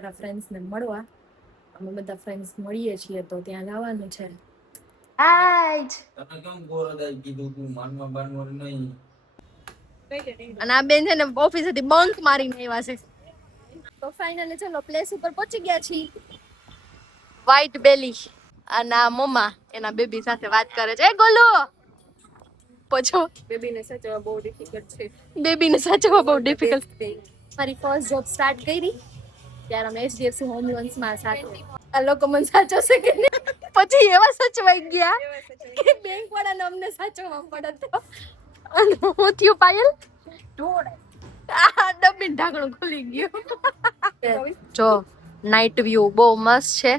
મારા ફ્રેન્ડ્સને મળવા. અમે બધા ફ્રેન્ડ્સ મળીએ છીએ તો ત્યાં જવાનું છે. આજ તને કેમ ગોરદાઈ કીધું તું માનવા બાનવા નહીં? અને આ બેન છે ને ઓફિસેથી બંક મારીને આવ્યા છે. તો ફાઇનલી ચલો પ્લેસ ઉપર પહોંચી ગયા છીએ. વ્હાઈટ બેલી અને આ મમ્મા એના બેબી સાથે વાત કરે છે. ગોલુ પછો બેબીને સાચવવા બહુ ડિફિકલ્ટ છે. મારી ફર્સ્ટ જોબ સ્ટાર્ટ કરી ત્યારે અમે HDFC હોમ લોન્સમાં સાથે આ લોકો મને સાચવશે કે નહીં. પછી એવા સચવાઈ ગયા કે બેંક વાળાને અમને સાચવવા પડે. તો અને હું થયું પાયલ આ ડબ્બીનું ઢાંકણું ખુલી ગયું. જો નાઇટ વ્યૂ બહુ મસ્ત છે.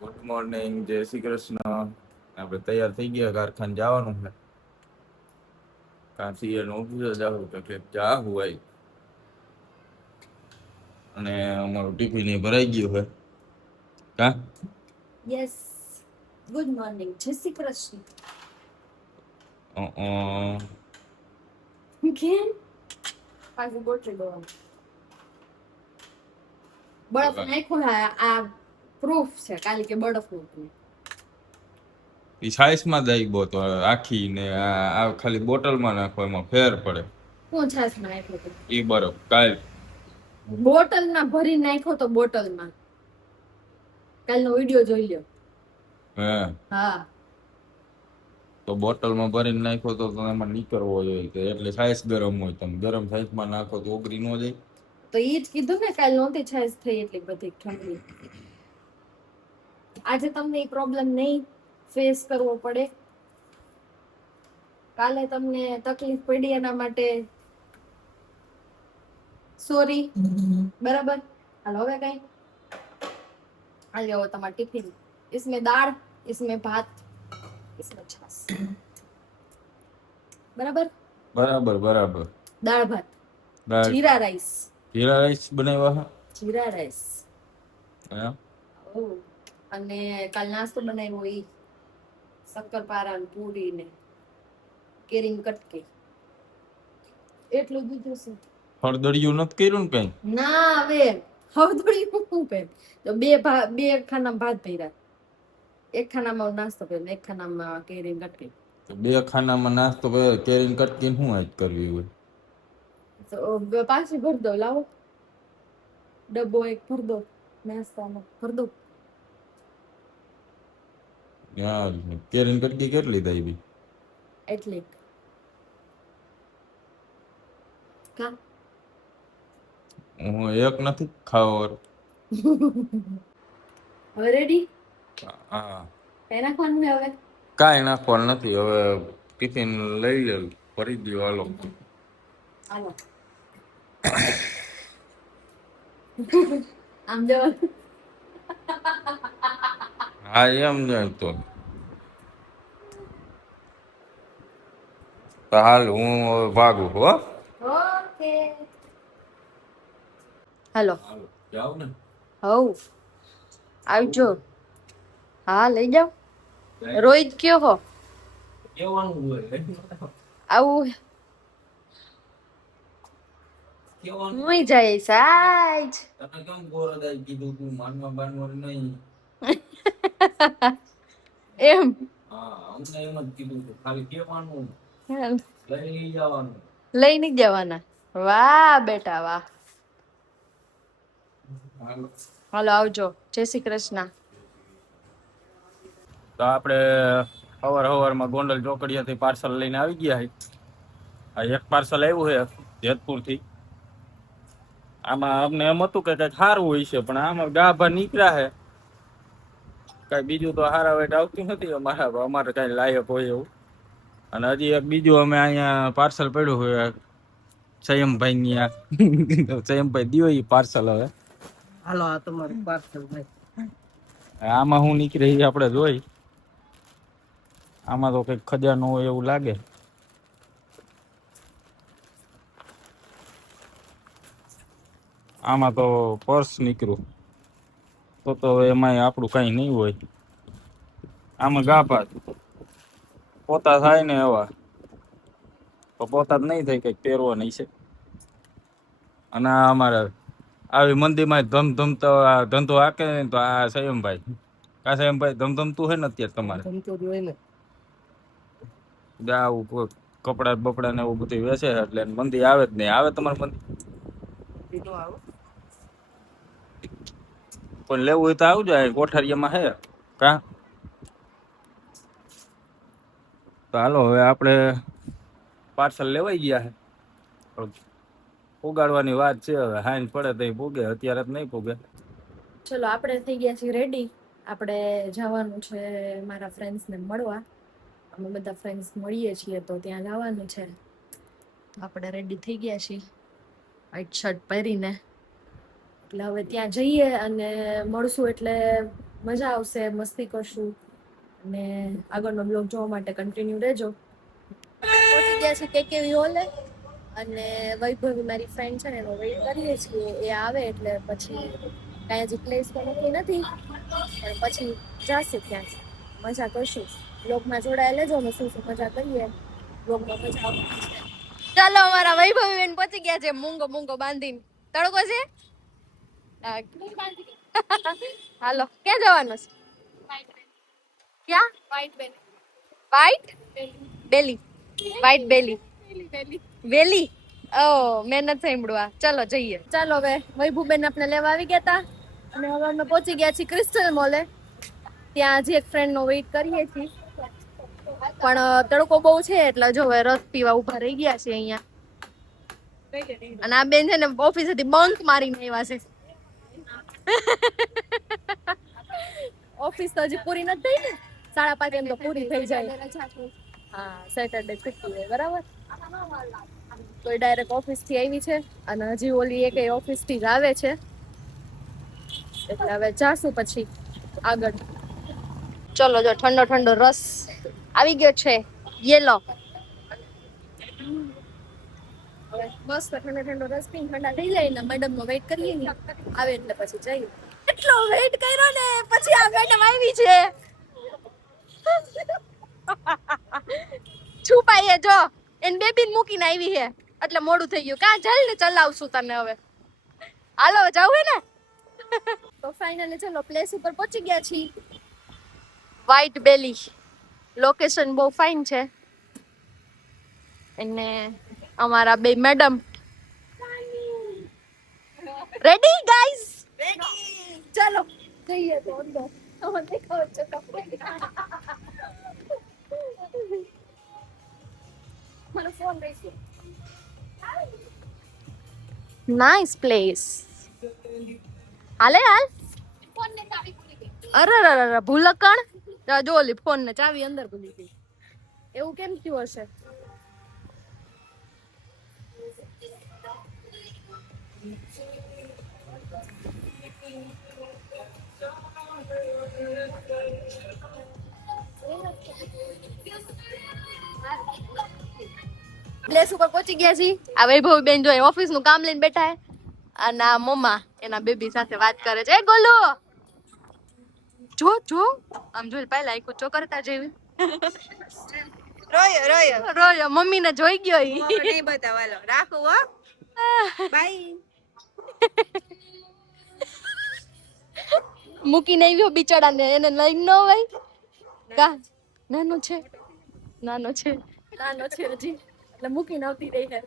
ગુડ મોર્નિંગ, જય શ્રી કૃષ્ણ. આપણે તૈયાર થઈ ગયા, કારખાને જવાનું છે. કાંથી એનો ઓફિસે જવું તો કે જા હોય અને અમારું ટિફિન એ ભરાઈ ગયું છે. કા યસ ગુડ મોર્નિંગ, જય શ્રી કૃષ્ણ. કેમ પાછું ગોઠવી દેવાનું. બરફ નાખ્યો આ પ્રૂફ છે કાલે કે બરફ નું એ સાઈઝમાં દાઈબો તો આખી ને આ ખાલી બોટલમાં નાખો એમાં ફેર પડે. કોણ છાસ માં નાખ્યો તો એ બરફ કાલ બોટલમાં ભરી નાખ્યો તો બોટલમાં. કાલનો વિડિયો જોઈ લ્યો. હે હા તો બોટલમાં ભરીને નાખ્યો તો એમાં નીકળવો જોઈએ કે એટલે સાઈઝ ગરમ હોય. તમે ગરમ સાઈઝમાં નાખો તો ઓગળી ન જાય. તો એ જ કીધું ને કાલ નહોતી છાસ થઈ એટલી બધી ઠંડી. આજે તમને એ પ્રોબ્લેમ નહીં ફેસ કરવો પડે. કાલે તમને તકલીફ પડી એના માટે સોરી. બરાબર. હાલો હવે કઈ હાલ લો તમારા ટિફિન. इसमें दाल, इसमें भात, इसमें छाछ. बराबर બરાબર બરાબર. दाल भात, દાળ जीरा राइस. જીરા રાઈસ બનાવ્યા जीरा राइस. હે? ઓ અને કાલ નાસ્તો બનાવ્યો ઈ શક્કરપારા ને પૂરી ને કેરીન કટકી. એટલું દીધું છે. હળદળિયું નથી કર્યું ને કઈ? ના હવે હવદોડી શું કઈ. તો બે ખાના ભાત ભર્યા. એક ખાનામાં નાસ્તો કર્યો, એક ખાનામાં કેરીન કટકી. તો બે ખાનામાં નાસ્તો કેરીને કટકીને શું આજ કરવી હોય? તો પાછી ભર દો. લાવો ડબ્બો એક ભર દો નાસ્તાનો ભર દો. હા કેરીને કટકી કેટલી દાઈબી? એટલે કા હું એક નથી ખાવા. હવે રેડી. હા કઈ નાખવાનું છે હવે? કાંઈ નાખવાનું નથી. હવે ટિફિન લઈ લે, ભરી દો હાલો. આવો આમ જો. હા એમ જાય તો હાલ હું હવે ભાગું હો. ઓકે હાલો જાવ ને. હવ આવજો. હા લઈ જાઓ. રોહિત કયો હો કેવાનું હોય આવું કેવાનું. હું જાય સાજ. તને કેમ ગોરદાઈ કીધું તું માનવા બાનવા નહીં? એમ હા અમને એમ જ કીધું તું ખાલી કેવાનું લઈ જવાનું. લઈ નહીં જવાના. વાહ બેટા વાહ. હાલો હાલો આવજો. જય શ્રી કૃષ્ણ. તો આપણે સવારમાં ગોંડલ ચોકડીયાથી પાર્સલ લઈને આવી ગયા છે. આ એક પાર્સલ આવ્યું છે જેતપુરથી. આમાં અમને એમ હતું કે કંઈક સારું હોય છે પણ આમાં ગાભા નીકળ્યા છે. કાંઈ બીજું તો સારા વેટ આવતું નથી અમારે કાંઈ લાયક હોય એવું. અને હજી એક બીજું અમે અહીંયા પાર્સલ પડ્યું હોય સંયમભાઈ ની. સંયમભાઈ દિયો એ પાર્સલ. હવે હાલો આ તમારું પાર્સલ ભાઈ. આમાં શું નીકળે એ આપણે જોઈ. આમાં તો કંઈક ખજાનો હોય એવું લાગે. આમાં તો પર્સ નીકળ્યું તો એમાં આપણું કઈ નહીં હોય. આમાં ગાભા પોતા થાય ને એવા તો પોતા જ નહીં થાય કંઈક પહેરવાની છે. અને આ અમારે આવી મંદીમાં ધમધમતો આ ધંધો હાકે ને તો આ સંયમભાઈ ધમધમતું છે ને અત્યારે તમારે ધમતો જ હોય ને. આવું કપડા બપડા ને એવું બધું વેચે છે એટલે મંદી આવે જ નહીં. આવે તમારે મંદી? ઈ નો આવે. પણ લેવું હોય તો આવજો, આ કોઠારીયામાં હે કા. તો હાલો હવે આપણે પાર્સલ લેવાઈ ગયા છે, ઉગાડવાની વાત છે. હવે હાઈન પડે તો પૂગે, અત્યારે જ નહીં પૂગે. ચલો આપણે થઈ ગયા છીએ રેડી. આપણે જવાનું છે મારા ફ્રેન્ડ્સને મળવા. અમે બધા ફ્રેન્ડ્સ મળીએ છીએ તો ત્યાં જવાનું છે. આપણે રેડી થઈ ગયા છીએ વ્હાઈટ શર્ટ પહેરીને. એટલે હવે ત્યાં જઈએ અને મળશું. એટલે મજા આવશે, મસ્તી કરશું અને આગળનો બ્લોગ જોવા માટે કન્ટિન્યુ રહેજો. પહોંચી ગયા છે કેકેવી હોલે અને વૈભવી મારી ફ્રેન્ડ છે ને એનો વેઇટ કરીએ છીએ. એ આવે એટલે પછી કાંઈ હજી પ્લેસ તો નક્કી નથી, પણ પછી જશે ત્યાં મજા કરશું. બ્લોગમાં જોડાયા લેજો, અમે શું શું મજા કરીએ. બ્લોગમાં મજા આવતી છે. ચાલો અમારા વૈભવી બેન પહોંચી ગયા છે મૂંગો મૂંગો બાંધીને. તડકો છે. હાલો ક્યાં જવાનું છે? ક્યાં? વ્હાઈટ બેલી. વ્હાઈટ બેલી વેલી. ઓ મેં નથી સાંભળ્યું. ચલો જઈએ. ચાલો હવે વૈભુબેન આપણે લેવા આવી ગયા હતા અને હવે અમે પહોંચી ગયા છીએ ક્રિસ્ટલ મોલે. ત્યાં હજી એક ફ્રેન્ડ નો વેઇટ કરીએ છીએ, પણ તડકો બહુ છે એટલે જો હવે રસ પીવા ઉભા રહી ગયા છે અહીંયા. અને આ બેન છે ને ઓફિસેથી બંક મારીને આવ્યા છે. ઓફિસ તો હજી પૂરી નથી થઈ ને, 5:30 એમ તો પૂરી થઈ જાય. હા સેટરડે છુટ્ટી હોય બરાબર. તો એ ડાયરેક્ટ ઓફિસ થી આવી છે અને હજી ઓલી એક ઓફિસ થી જ આવે છે. એટલે હવે જાશું પછી આગળ. ચલો જો ઠંડો ઠંડો રસ આવી ગયો છે યેલો. હવે મસ્ત ઠંડો ઠંડો રસ પીને ઠંડા થઈ જાય ને મેડમ નો વેઇટ કરીએ ને આવે એટલે પછી જઈએ. એટલો વેઇટ કર્યો ને પછી આ મેડમ આવી છે. છુપાઈએ જો એન બેબી મૂકીને આવી છે એટલે મોડું થઈ ગયું. કાં જલ્દી ચલાવશું તને હવે. હાલો જાવ ને. તો ફાઇનલી ચલો પ્લેસ ઉપર પહોંચી ગયા છીએ. વ્હાઈટ બેલી લોકેશન બહુ ફાઇન છે. અને અમારા બે મેડમ રેડી ગાઈઝ. ચલો જઈએ તો અંદર. તમને દેખાવ છે મને ફોન રહેશે. Nice place. હાલે હાલ. ફોન ને ચાવી ભૂલી ગઈ. અરે ભૂલકણ. જો ઓલી ફોન ને ચાવી અંદર ભૂલી ગઈ. એવું કેમ થયું હશે? પ્લેસ ઉપર પહોંચી ગયા છીએ. આ વૈભવ બેન જો ઓફિસ નું કામ લઈને બેઠા હે અને આ મમ્મા એના બેબી સાથે વાત કરે છે. એ ગોલુ જો જો આમ જોઈ પહેલા એક ચો કરતા જેવી રોયો મમ્મી ને જોઈ ગયો ઈ. નહીં બતાવાલો રાખો હો બાય. મૂકીને આવ્યો બિચારાને, એને લઈ ન હોય કા. નાનો છે હજી એટલે મૂકીને આવતી રહી છે.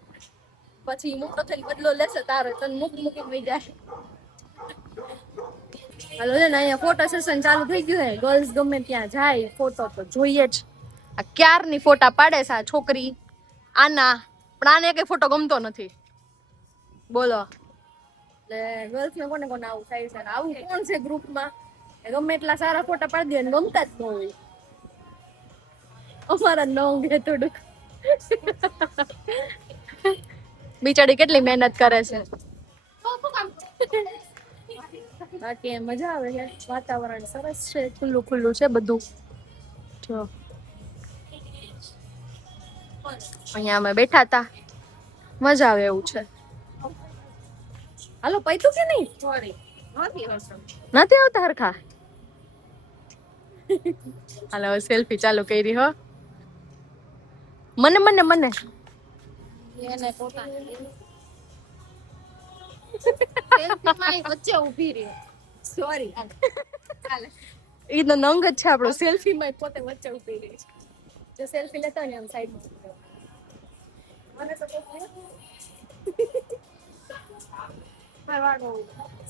પછી મોટો થઈને બદલો લેશે તારો. તને મૂકીને વહી જાય. હાલો ને અહીંયા ફોટો સેશન ચાલુ થઈ ગયું છે. ગર્લ્સ ગમે ત્યાં જાય ફોટો તો જોઈએ જ. આ ક્યારની ફોટા પાડે છે આ છોકરી આના, પણ આને કઈ ફોટો ગમતો નથી. બોલો એટલે ગર્લ્સ ને કોને કોને આવું થાય છે? આવું કોણ છે ગ્રુપમાં? ગમે એટલા સારા ફોટા પાડી દે ને ગમતા જ ન હોય. અમારા નોંગ હે થોડુંક. બિચારી કેટલી મહેનત કરે છે. બાકી મજા આવે છે. વાતાવરણ સરસ છે, ખુલ્લું ખુલ્લું છે બધું. જો અહીંયા અમે બેઠા હતા, મજા આવે એવું છે. હાલો પૈતું કે નહીં? નથી આવતા હરખા. હાલો સેલ્ફી ચાલુ કરી હો. મને એને પોતાની સેલ્ફીમાં વચ્ચે ઊભી રહી. સોરી હાલે ઈ તો નંગ જ છે આપણો. સેલ્ફીમાં પોતે વચ્ચે ઊભી રહી છે. જો સેલ્ફી લેતા હોય ને આમ સાઈડમાં મને તો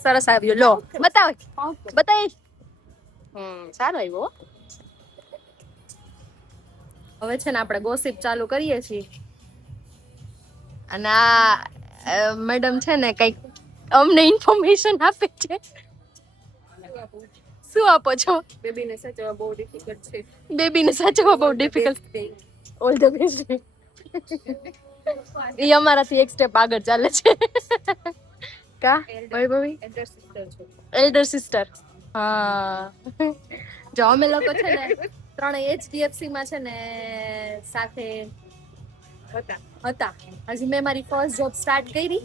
સરસ આવ્યો. લો બતાવ બતાય. સારો આવ્યો. હવે છે ને આપણે ગોસિપ ચાલુ કરીએ છીએ અને આ મેડમ છે ને કઈક અમને ઇન્ફોર્મેશન આપે છે. શું આપો છો? બેબીને સાચવવા બહુ ડિફિકલ્ટ છે. બેબીને સાચવવા બહુ ડિફિકલ્ટ. All the best. ઈ અમારાથી એક સ્ટેપ આગળ ચાલે છે. કા વૈભવી એલ્ડર સિસ્ટર. હા જો અમે લોકો છે ને ત્રણેય HDFC માં છે ને સાથે હતા. હજી મેં મારી ફર્સ્ટ જોબ સ્ટાર્ટ કરી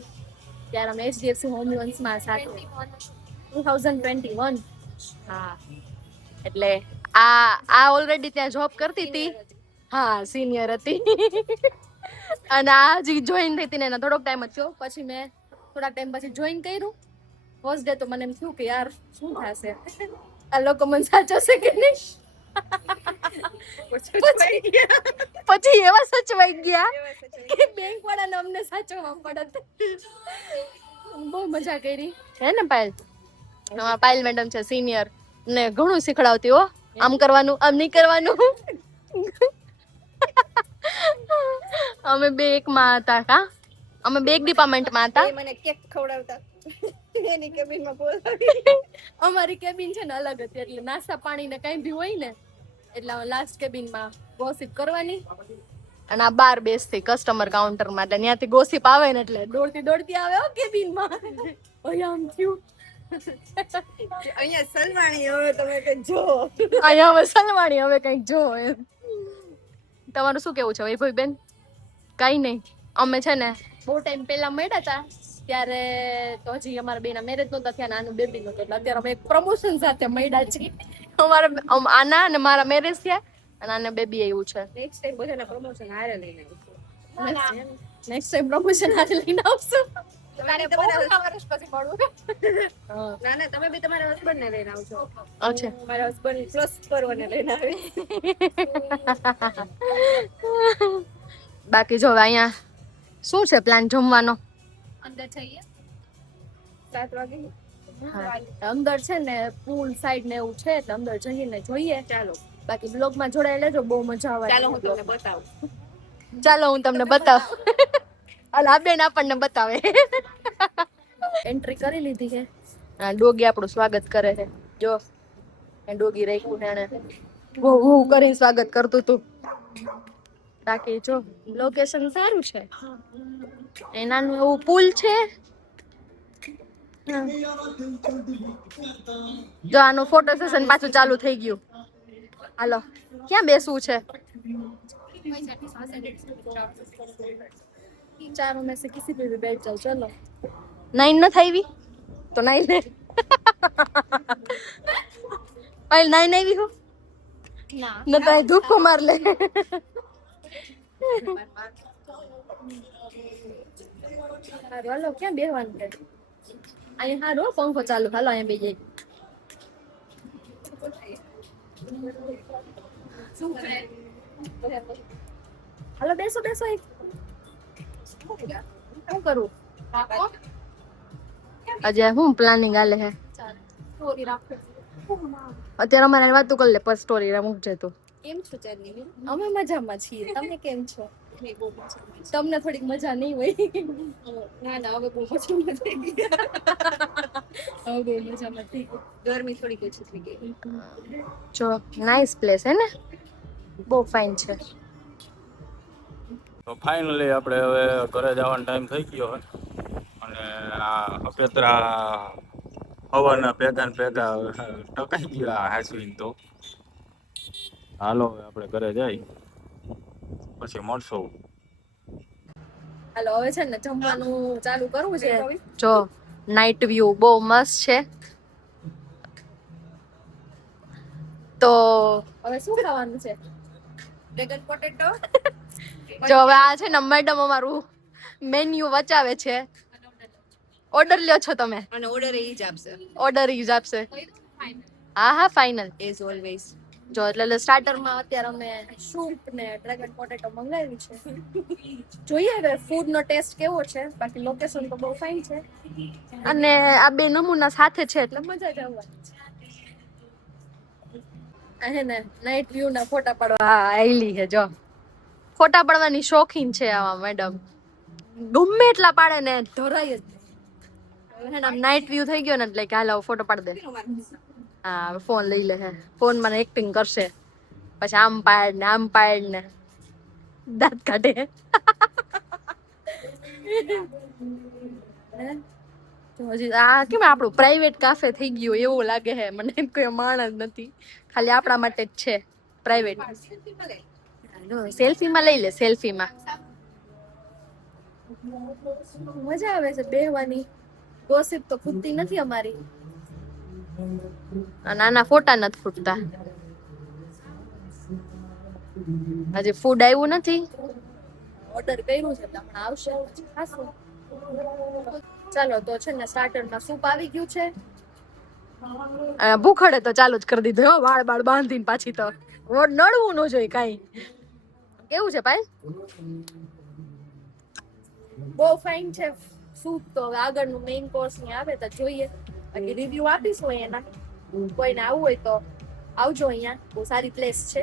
ત્યારે અમે HDFC હોમ લોન્સ માં સાથે 2021. હા એટલે આ ઓલરેડી ત્યાં જોબ કરતી હતી. હા સિનિયર હતી. અને આ હજી જોઈન થઈ હતી ને એના થોડોક ટાઈમ જ થયો. પછી મેં થોડાક ટાઈમ પછી જોઈન કર્યું. ફર્સ્ટ ડે તો મને એમ થયું કે યાર શું થશે, આ લોકો મને સાચવશે કે નહીં. પછી એવા સચવાઈ ગયા કે બેંક વાળાને અમને સાચવવા પડત. બહુ મજા કરી હે ને પાયલ. પાયલ મેડમ છે સિનિયર ને ઘણું શીખડાવતી હો. આમ કરવાનું આમ નહીં કરવાનું. અમે બે એકમાં હતા. કા અમે બે એક ડિપાર્ટમેન્ટમાં હતા. મને કેક ખવડાવતા એની કેબિનમાં બોલાવી. અમારી કેબિન છે ને અલગ હતી એટલે નાસ્તા પાણી ને કઈ બી હોય ને એટલે લાસ્ટ કેબિનમાં ગોસિપ કરવાની અને આ બાર બેસતી કસ્ટમર કાઉન્ટર માં. એટલે ત્યાંથી ગોસિપ આવે ને એટલે દોડતી આવે હો કેબિનમાં. ઓય આમ થયું અહીંયા સલવાણી હવે તમે કઈ જો. અહીંયા હવે સલવાણી હવે કઈક જો એમ. તમારું શું કેવું છે વૈભવી બેન? કઈ નહીં. અમે છે ને બહુ ટાઈમ પહેલા મળ્યા હતા ત્યારે તો હજી અમારા બેના મેરેજ નહોતા થયા, નાનું બેબી નહોતું. એટલે અત્યારે અમે એક પ્રમોશન સાથે મળ્યા છીએ. અમારા આના અને મારા મેરેજ થયા અને આને બેબી આવ્યું છે. નેક્સ્ટ ટાઈમ બધાના પ્રમોશન હારે લઈને આવશું. નેક્સ્ટ ટાઈમ પ્રમોશન હારે લઈને આવશું. તારે તમારા વર્ષ પછી મળું. ના ના તમે બી તમારા હસબન્ડ ને લઈને આવજો. અચ્છા મારા હસબન્ડ પ્લસ કરવાને લઈને આવે. બાકી જો અહીંયા શું છે પ્લાન જમવાનો? અંદર જઈએ 7 વાગે. અંદર છે ને પૂલ સાઈડ ને એવું છે એટલે અંદર જઈને જોઈએ. ચાલો બાકી બ્લોગ માં જોડાઈ લેજો, બહુ મજા આવે. ચાલો હું તમને બતાવું. ચાલો હું તમને બતાવું. અલા બેન આપણને બતાવે. એન્ટ્રી કરી લીધી છે. આ ડોગી આપણું સ્વાગત કરે છે. જો એ ડોગી રાખ્યું છે એને હું કરીને સ્વાગત કરતું તું. બાકી જો લોકેશન સારું છે. એ નાનું એવું પુલ છે. જો આનું ફોટો સેશન પાછું ચાલુ થઈ ગયું. હાલો ક્યાં બેસવું છે? ચાरों में से किसी पे भी बैठ जाओ. चलो 9 न थाईवी तो 9 ले. पहले 9 આવી હો ના ન તો ધૂપ કો માર લે. હાલો ક્યાં બેહવાનું છે? અહીં હારો પંખો ચાલુ. હાલો અહીંયા બેસી જાય. હાલો બેસો બેસો. શું કરું આજે? હું પ્લાનિંગ આલે હે અત્યારે અમારે વાતો કરી લે પછી સ્ટોરી મૂકજે તું. કેમ છો ચાંદની? અમે મજામાં છીએ. તમે કેમ છો? તમને થોડીક મજા નહીં હોય? ના ના હવે બહુ મજામાં થઈ ગઈ. હવે બહુ મજામાં થઈ ગઈ. ગરમી થોડીક ઓછી થઈ ગઈ. જો નાઇસ પ્લેસ હે ને, બહુ ફાઇન છે. તો ફાઇનલી આપણે હવે ઘરે જવાનો ટાઈમ થઈ ગયો હોય અને આ અપેત્રા હવાના ભેગા ને ભેગા ટકાઈ ગયા હાસવીને. તો હાલો આપણે ઘરે જઈ પછી મળશું. હાલો હવે છે ને જમવાનું ચાલુ કરવું છે. જો નાઇટ વ્યૂ બહુ મસ્ત છે. તો હવે શું ખાવાનું છે? Dragon potato. જો હવે આ છે ને મેડમ અમારું મેન્યુ વચાવે છે. ઓર્ડર લ્યો છો તમે? અને ઓર્ડર એ જ આપશે ઓર્ડર ઈ જ આપશે. હા ફાઇનલ. As always. જો એટલે સ્ટાર્ટરમાં અત્યારે અમે સૂપ ને ડ્રેગન પોટેટો મંગાવ્યું છે. જોઈએ હવે ફૂડ નો ટેસ્ટ કેવો છે. બાકી લોકેશન તો બહુ ફાઇન છે અને આ બે નમૂના સાથે છે એટલે મજા જ આવવાની છે. આ હે ને નાઇટ વ્યૂ ના ફોટા પાડવા આઈલી હે. જો ફોટા પાડવાની શોખીન છે આવા મેડમ. ગમે એટલા પાડે ને ધરાય જ નહીં. હવે નાઇટ વ્યૂ થઈ ગયો ને એટલે કે હાલો ફોટો પાડ દે. હા ફોન લઈ લે હે. ફોન માં એક્ટિંગ કરશે પછી આમ પાડ ને દાંત કાઢે. તો હજી આ કેમ આપણું પ્રાઇવેટ કાફે થઈ ગયું એવું લાગે હે મને. એમ કોઈ માણસ નથી, ખાલી આપણા માટે જ છે પ્રાઇવેટ. સેલ્ફીમાં લઈ લે. સેલ્ફીમાં મજા આવે છે બેહવાની. ગોસિપ તો ખૂટતી નથી અમારી. નાના ફોટા નથી ખૂટતા. હજી ફૂડ આવ્યું નથી. ઓર્ડર કર્યું છે હમણાં આવશે. ખાશું. ચાલો તો છે ને સ્ટાર્ટરમાં સૂપ આવી ગયું છે. ભૂખડે તો ચાલુ જ કરી દીધું. વાળ બાળ બાંધીને પાછી તો નડવું ન જોઈએ કાઈ. કેવું છે ભાઈ? બહુ ફાઇન છે સૂપ. તો આગળનું મેઇન કોર્સ ની આવે તો જોઈએ. બાકી રિવ્યુ આપીશું એના. કોઈને આવવું હોય તો આવજો અહીંયા. બહુ સારી પ્લેસ છે.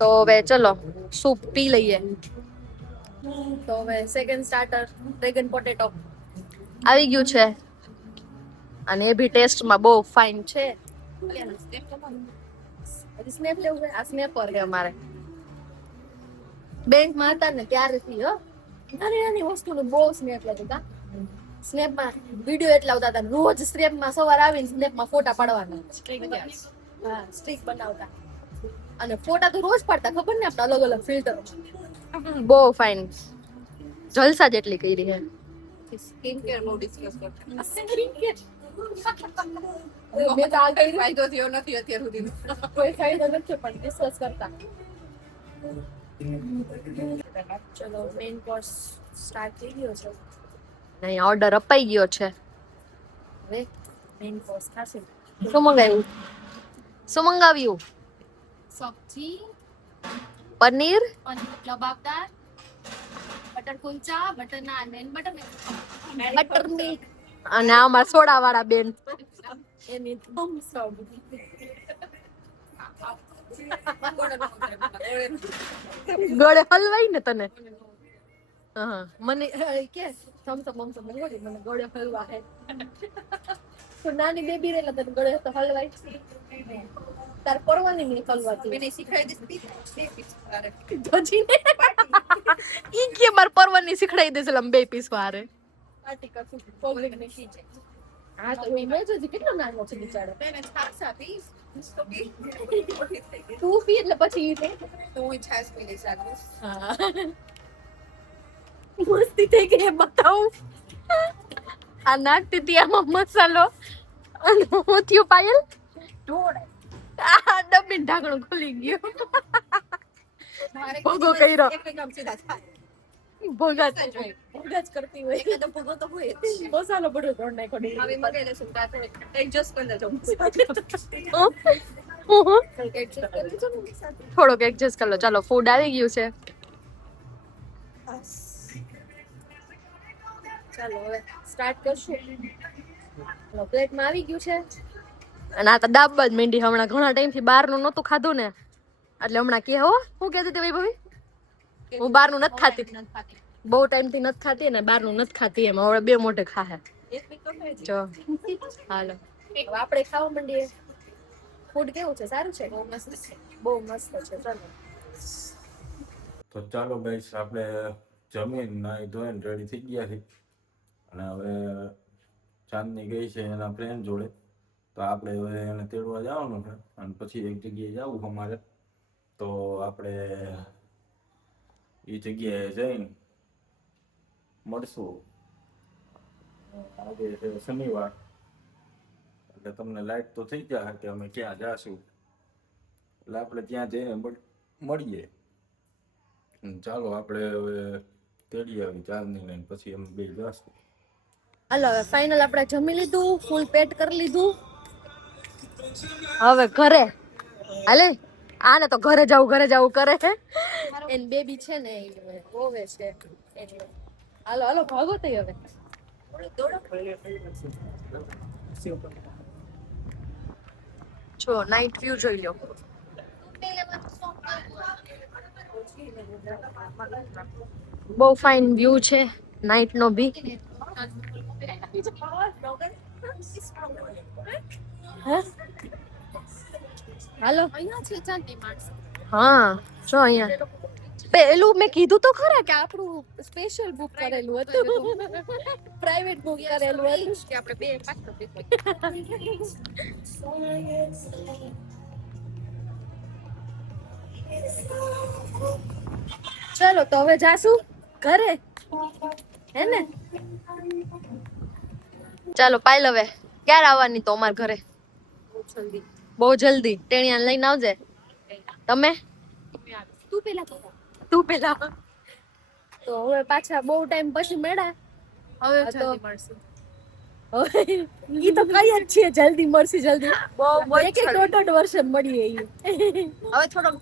તો હવે ચલો સૂપ પી લઈએ. તો હવે સેકન્ડ સ્ટાર્ટર ડ્રેગન પોટેટો આવી ગયું છે અને એ બી ટેસ્ટમાં બહુ ફાઇન છે. સ્નેપ લેવું છે? આ સ્નેપર છે અમારે. બેંકમાં હતા ને ત્યારેથી નાની નાની વસ્તુનું બહુ સ્નેપ લેતું હતા. સ્નેપમાં વિડીયો એટલા આવતા હતા. રોજ સ્નેપમાં સવાર આવીને સ્નેપમાં ફોટા પાડવાના. હા સ્ટ્રીક બનાવતા અને ફોટા તો રોજ પાડતા. ખબર ને આપણે અલગ અલગ ફિલ્ટર. બહુ ફાઇન. જલસા જેટલી કરી છે. સ્કિન કેર બહુ ડિસ્કસ કરતા. સ્કિન કેર મેં તો આ કઈ ફાયદો થયો નથી અત્યાર સુધી. કોઈ ફાયદો નથી પણ ડિસ્કસ કરતા. ચલો મેઇન કોર્સ સ્ટાર્ટ થઈ ગયો છે. નહીં ઓર્ડર અપાઈ ગયો છે. હવે મેઇન કોર્સ ખાશે. શું મંગાવ્યું? શું મંગાવ્યું? સબ્જી, paneer lababdar, butter kulcha, butter naan and butter butter milk અને આમાં સોડા વાળા બેન એની થમ્સ અપ. ગળે હલવાઈ ને તને. હા મને કે થમ્સ અપ મને ગળે હલવા હે. તો નાની બેબી રેલા તને ગળે તો હલવાય. તાર પરવાની નહીં હલવાતી. મેને શીખવાડી દીધી. જોજીને ઈ કે માર પરવાની શીખડાઈ દેશે લમ બે પીસ વારે. પાર્ટી કરશું પબ્લિક ને ખીચે. હા તો મેં જોજી કેટલો નાનો છે બિચારો. તેને છાસ આપી. તો પી. તું પી એટલે પછી ઈ પી. તો હું છાસ પી લઈશ આગળ. હા મસ્તી થઈ ગઈ બતાવું. આ નાખતી હતી આમાં મસાલો અને હું થયું પાયલ ઢોળે. આ ડબ્બી ઢાંકણું ખુલી ગયું. ભોગો કર્યો. એક કામ સીધા થાય. ભોગા જ કરતી હોય. એક તો ભોગો તો હોય જ. મસાલો બધો ઢોળ નાખ્યો ડી. હવે મગાઈ લેશું રાત્રે એડજસ્ટ કરી લેજો. થોડોક એડજસ્ટ કરી લો. ચાલો ફૂડ આવી ગયું છે. ચાલો હવે સ્ટાર્ટ કરશું. પ્લેટમાં આવી ગયું છે અને આ તો દાબવા જ માંડી. હમણાં ઘણા ટાઈમથી બહારનું નહોતું ખાધું ને એટલે હમણાં કે હો હું કહેતી હતી વૈભવી હું બહારનું નથી ખાતી. બહુ ટાઈમથી નથી ખાતી ને બહારનું નથી ખાતી. એમ હવે બે મોઢે ખાહે. જો હાલો હવે આપણે ખાવા માંડીએ. ફૂડ કેવું છે? સારું છે? બહુ મસ્ત છે. બહુ મસ્ત છે. ચાલો તો ચાલો ગાઈસ આપણે જમીન નાઈ ધોઈને રેડી થઈ ગયા છે અને હવે ચાંદની ગઈ છે એના ફ્રેન્ડ જોડે. તો આપણે હવે એને તેડવા જવાનું છે અને પછી એક જગ્યાએ જવું અમારે. તો આપણે એ જગ્યાએ જઈને મળશું. આજે છે શનિવાર એટલે તમને લાઈટ તો થઈ જાય કે અમે ક્યાં જાશું. એટલે આપણે ત્યાં જઈને મળીએ. ચાલો આપણે હવે તેડી આવી ચાંદની લઈને પછી અમે બે જશું. હાલો હવે ફાઇનલ આપણે જમી લીધું, ફૂલ પેટ કરી લીધું. હવે ઘરે હાલે આને તો ઘરે જવું કરે છે. એન બેબી છે ને એ રોવે છે એટલે હાલો હાલો ભાગો તઈ હવે. જો નાઈટ વ્યૂ જોઈ લો. બહુ ફાઇન વ્યૂ છે નાઈટ નો બી. હે? હાલો અહીંયા છે ચાંદી માણસ. હા જો અહીંયા પેલું મેં કીધું તો ખરા કે આપણું સ્પેશિયલ બુક કરેલું હતું. પ્રાઇવેટ બુક કરેલું હતું કે આપણે બે પાછો ચલો તો હવે જાશું ઘરે હે ને. ચાલો પાયલ હવે ક્યારે આવવાની તો અમાર ઘરે? બહુ જલ્દી. ટેણિયાને લઈને આવજે. તમે તું પેલા તો હવે પાછા બહુ ટાઈમ પછી મળ્યા. હવે તો જલ્દી મળશે. ઈ તો કઈ જ છીએ જલ્દી મળશે જલ્દી. બહુ એક એક દોઢ વર્ષે મળીએ ઈ. હવે થોડોક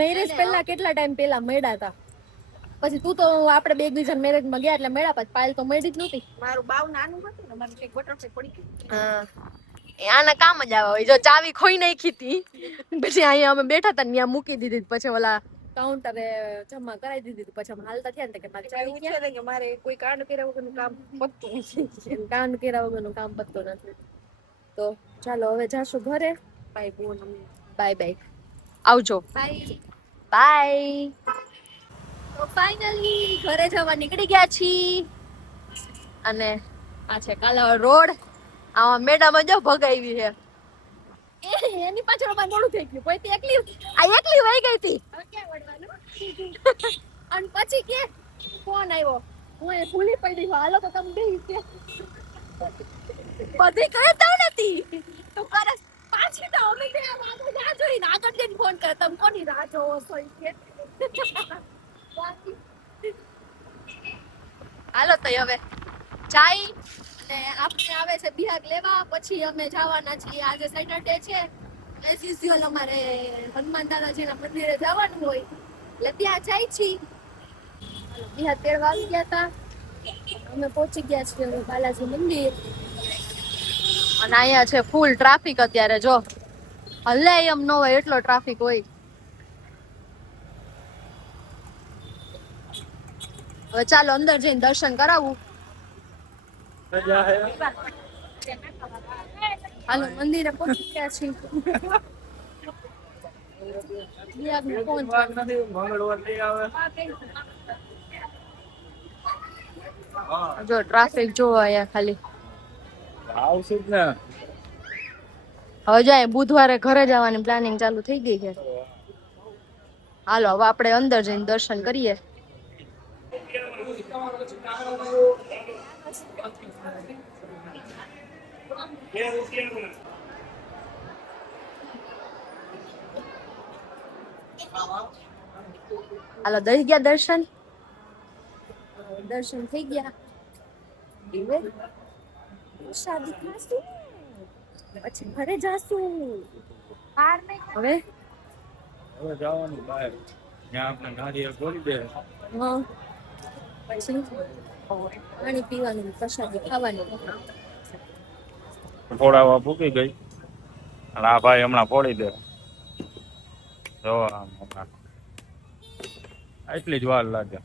મેરેજ પહેલા કેટલા ટાઈમ પહેલા મળ્યા હતા. પછી તું તો આપણે બે એકબીજા મેરેજમાં ગયા એટલે મળ્યા. પછી પાયલ તો મળી જ નહોતી. મારું બાવ નાનું હતું ને મારું એક બટરફ્લાય પડી ગયું. હા આના કામ જ આવે. જો ચાવી ખોઈ નાખી હતી પછી અહીંયા અમે બેઠા હતા ત્યાં મૂકી દીધી. પછી ઓલા કાઉન્ટરે જમા કરાવી દીધી. પછી અમે હાલતા થયા ને કે મારી ચાવી એવું છે ને કે મારે કોઈ કાંડ કર્યા વગરનું કામ પતતું નથી. કામ કર્યા વગરનું કામ પતતું નથી. તો ચાલો હવે જાશું ઘરે. ભાઈ બોન બાય બાય. આવજો. બાય. બાય. તો ફાઇનલી ઘરે જવા નીકળી ગયા છીએ. અને આ છે કાલાવડ રોડ. આમાં મેડમ જો ભગાવી છે. એની પાછળ અમારે મોડું થઈ ગયું. કોઈ એકલી વહી ગઈ હતી. હવે ક્યાં વળવાનું? અને પછી કે ફોન આવ્યો. હું એ ભૂલી પડી. હાલો તો તમે બે બધી કરતા નથી. તું કરે પાછી તો અમે બે આગળ રાહ જોઈને આગળ જઈને ફોન કરે. તમે કોની રાહ જોવો છો ઈ કે. હાલો તો હવે ચાઈ અને આપણે આવે છે બિહાગ લેવા. પછી અમે જવાના છીએ. આજે સેટરડે છે. એઝ યુઝ્યુઅલ અમારે હનુમાન દાદાજીના મંદિરે જવાનું હોય એટલે ત્યાં જાય છીએ. બિહાગ તેડવા આવી ગયા હતા. અમે પહોંચી ગયા છીએ હવે બાલાજી મંદિર. અને અહીંયા છે ફૂલ ટ્રાફિક અત્યારે. જો હલે એમ ન હોય એટલો ટ્રાફિક હોય. હવે ચાલો અંદર જઈને દર્શન કરાવું. હાલો મંદિરે પહોંચી ગયા છીએ. જો ટ્રાફિક જોવો અહીંયા ખાલી. આવશું જ ને. હવે જાય બુધવારે ઘરે જવાની પ્લાનિંગ ચાલુ થઈ ગઈ છે. હાલો હવે આપણે અંદર જઈને દર્શન કરીએ. હાલો દઈ ગયા દર્શન થઈ ગયા. શાદી ખાશું પછી ઘરે જાશું. હવે જવાનું બહાર. ત્યાં આપણે નારિયેળ ગોળી દે. હા પછી પાણી પીવાનું, પ્રસાદી ખાવાનું. ફોડાવા ફૂકી ગઈ અને આ ભાઈ હમણાં ફોડી દે. જો આમ હમણાં એટલી જ વાર લાગે.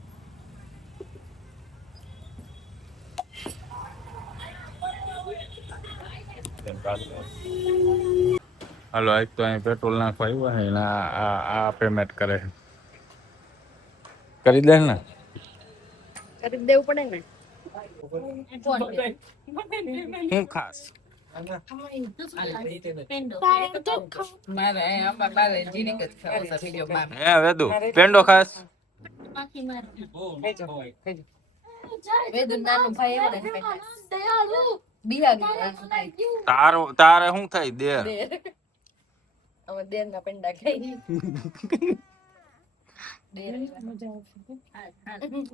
હાલો આજ તો અહીં પેટ્રોલ નાખવા આવ્યા છે ને આ પેમેન્ટ કરે છે. કરી દે ને. કરી દેવું પડે ને. હું ખાસ હે વેદુ પેંડો ખાસ. તારે શું થાય દે.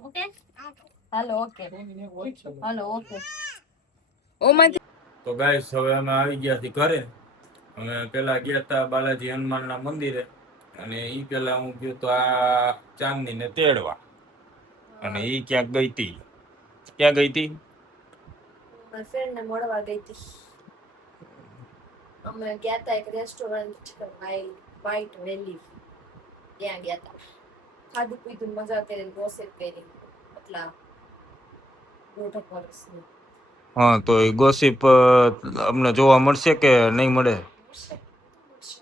Okay hello okay hello okay ઓમાંથી તો ગાઈસ હવે અમે આવી ગયા છીએ ઘરે. અમે પેલા ગયા હતા બાલાજી હનુમાનના મંદિરે, અને ઈ પેલા હું ગયો તો આ ચાંદનીને તેડવા, અને ઈ ક્યાંક ગઈ તી. ક્યાં ગઈ તી? મારા ફ્રેન્ડ ને મળવા ગઈ હતી. અમે ગયા હતા એક રેસ્ટોરન્ટ છે વ્હાઈટ વેલી, ત્યાં ગયા હતા. ખાધું પીધું મજા કરી, ગોસિપ કરી. એટલા 1.5 વર્ષની હા, તો એ ગોસિપ અમને જોવા મળશે કે નહીં મળે? મળશે, મળશે.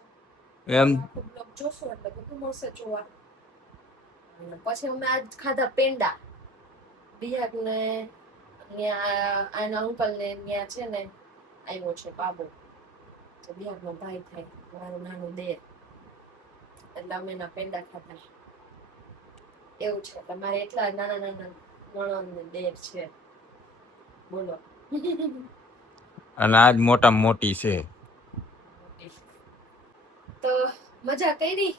એમ આખો બ્લોગ જોશો એટલે બધું મળશે જોવા. અને પછી અમે આજ ખાધા પેંડા. બિહાર ને ત્યાં આના અંકલ ને ત્યાં છે ને આવ્યો છે બાબો, તો બિહારનો ભાઈ થાય, મારું નાનું દેર, એટલે અમે એના પેંડા ખાધા. એવું છે, એટલે મારે એટલા નાના નાના નણંદ ને દેર છે, બોલો. અને આજ મોટામાં મોટી છે. તો મજા કરી.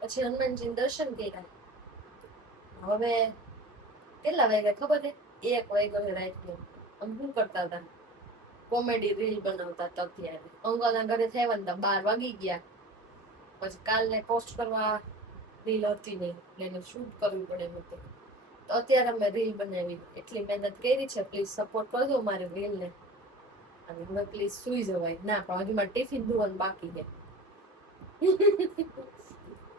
પછી હનુમાનજી દર્શન કર્યા. હવે કેટલા વાગ્યા ખબર છે? 1 વાગ્યો છે રાતનો. આમ શું કરતા હતા? કોમેડી રીલ બનાવતા હતા. અત્યારે અંકલના ઘરે થયા ને 12 વાગી ગયા. પછી કાલને પોસ્ટ કરવા રીલ હતી નહીં, એટલે એને શૂટ કરવું પડે એમ હતું. તો અત્યારે અમે રીલ બનાવી, એટલી મહેનત કરી છે. પ્લીઝ સપોર્ટ કરજો મારી રીલને. અને હવે પ્લીઝ સુઈ જવાય. ના પણ હજુ મારે ટિફિન ધોવાનું બાકી છે.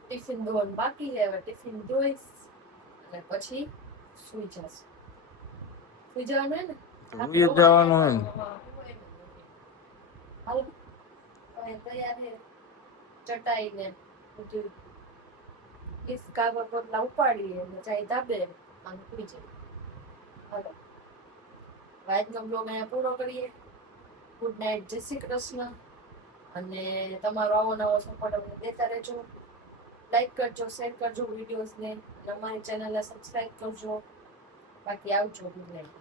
ટિફિન ધોવાનું બાકી છે. હવે ટિફિન ધોઈશ અને પછી સુઈ જશે. સુઈ જવાનું હે ને? સુઈ જ જવાનું હોય ને. હાલો હવે તૈયાર છે ચટાઈ ને બધું. કાગળ પોટલા ઉપાડીએ અને જાય ધાબે અને સુઈ જાય. હાલો આજનો બ્લોગ અહીંયા પૂરો કરીએ. ગુડ નાઇટ, જય શ્રી કૃષ્ણ. અને તમારો આવો નવો સપોર્ટ અમને દેતા રહેજો. લાઈક કરજો, શેર કરજો વિડીયોઝને, અને અમારી ચેનલને સબસ્ક્રાઈબ કરજો. બાકી આવજો. Good night.